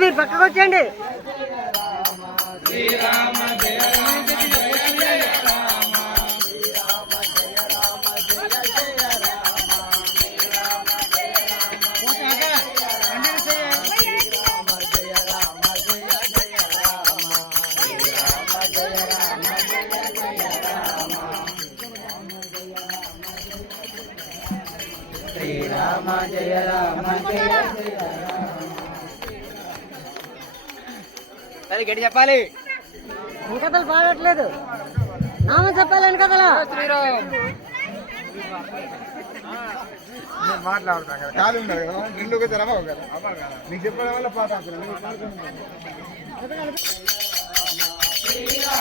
మీరు పక్కకు వచ్చేయండి సరే గట్టి చెప్పాలి. వెనకథలు పాడట్లేదు. నామం చెప్పాలి వెనకథలా మాట్లాడతా కదా. కాలు ఉండదు కదా. రెండు నీకు చెప్పడం వల్ల పాట ఆపుతున్నా.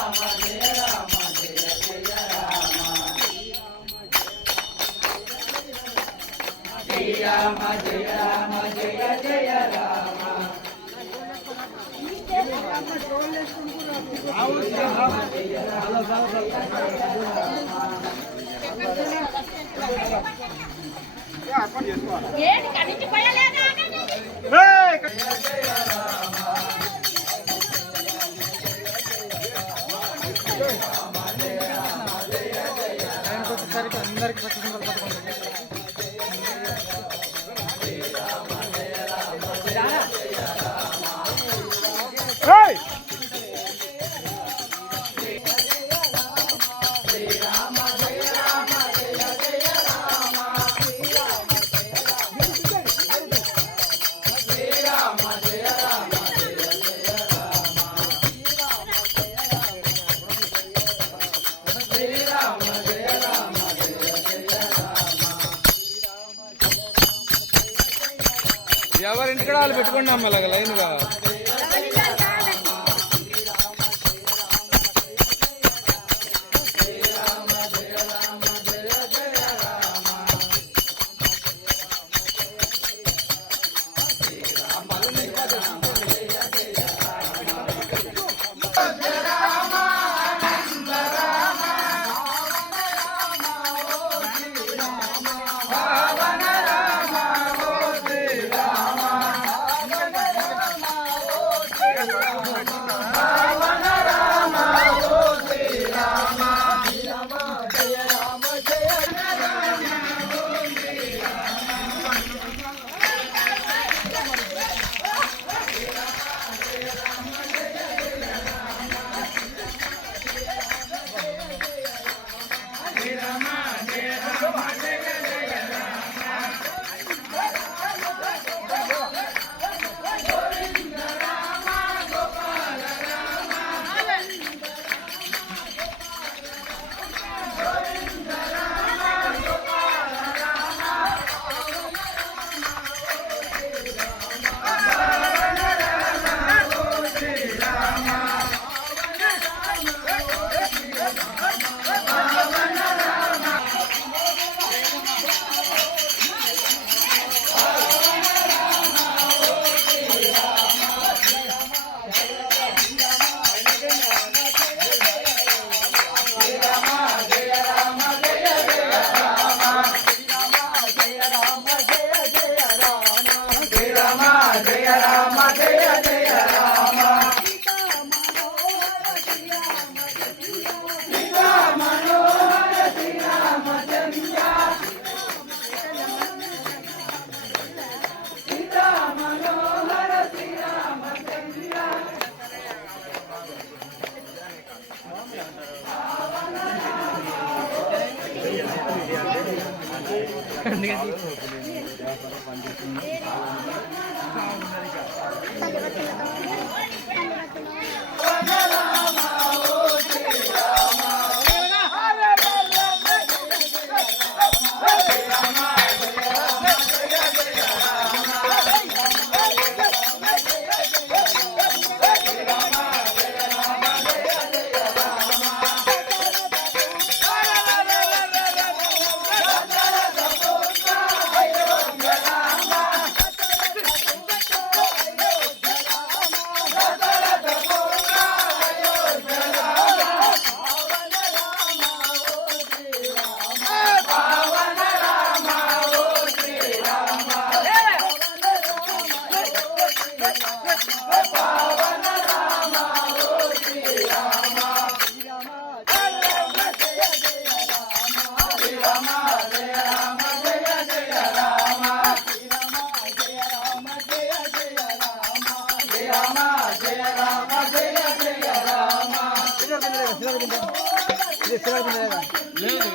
నువ్వు పాడుకుంటున్నావు. ఏంటి కనించి పోయలేదా ఏయ్! ఏయ్! ఎక్కడ వాళ్ళు పెట్టుకోండి అమ్మ అలాగ Terima kasih. లేదు